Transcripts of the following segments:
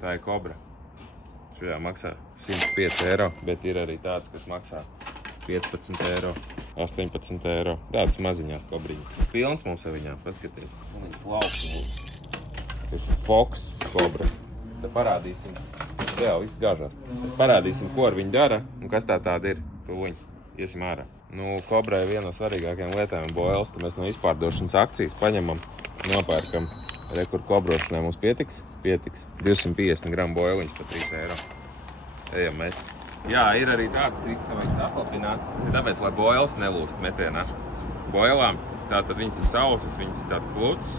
Tā ir kobra. Šajā maksā 105 eiro, bet ir arī tāds, kas maksā 15 eiro, 18 eiro. Tādas maziņās kobriņas. Pilns mums ar viņām, paskaties. Man ir plaukti. Ir Fox kobra. Tad parādīsim. Jā, viss gāžās. Tad parādīsim, ko ar viņu dara un kas tā tāda ir. Tūliņ. Iesim ārā. Nu, kobrai viena no svarīgākajām lietām ir boils. Tad mēs no izpārdošanas akcijas paņemam, nopērkam. Kur kobrošanai mums pietiks? Pietiks. 250 gramu boiliņš par 3 eiro. Ejam mēs. Jā, ir arī tāds triks, ka vajag saslapināt. Tas ir tāpēc, lai boils nelūst metienā. Boilām, tātad viņas ir sausas, viņas ir tāds kluts,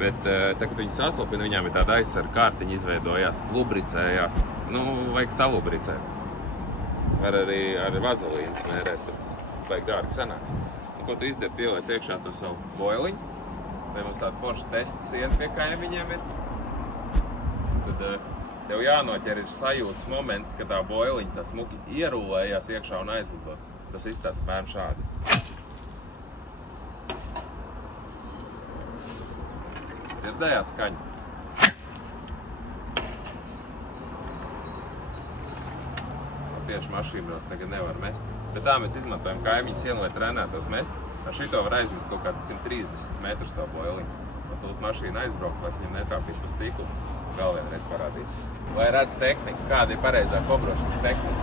bet tā, kad viņas saslapina, viņām ir tāda aizsara kārtiņa izveidojās, lubricējās. Nu, vajag salubricēt. Var arī ar vazelīnu smērēt, tad vajag dārgi sanāks. Un, ko tu izdari, ieliec iekšā to savu boiliņu. Vai mums tāda forša testa siena pie kaimiņiem ir. Tad tev jānoķer ir sajūtas moments, ka tā boiliņa tā smuki ierulējās iekšā un aizlido. Tas izstāsta apmēram šādi. Dzirdējāt skaņu? Tieši mašīnās tagad nevar mest. Bet tā mēs izmantojam kaimiņas sienu, lai trenētos mest. Ar šito var aizmest kaut kāds 130 metrus to boiliņu. Un tūt mašīna aizbrauks, lai viņam netrāpīs pa stiklu. Vēl vienreiz parādīs. Lai redz tehniku, kāda ir pareizā kobrošanas tehnika.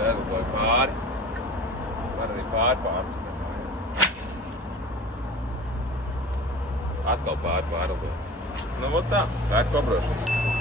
Dēlukoju pāri. Var arī pārmest. Atkal pārlidot. Nu, vot tā ir kobrošana.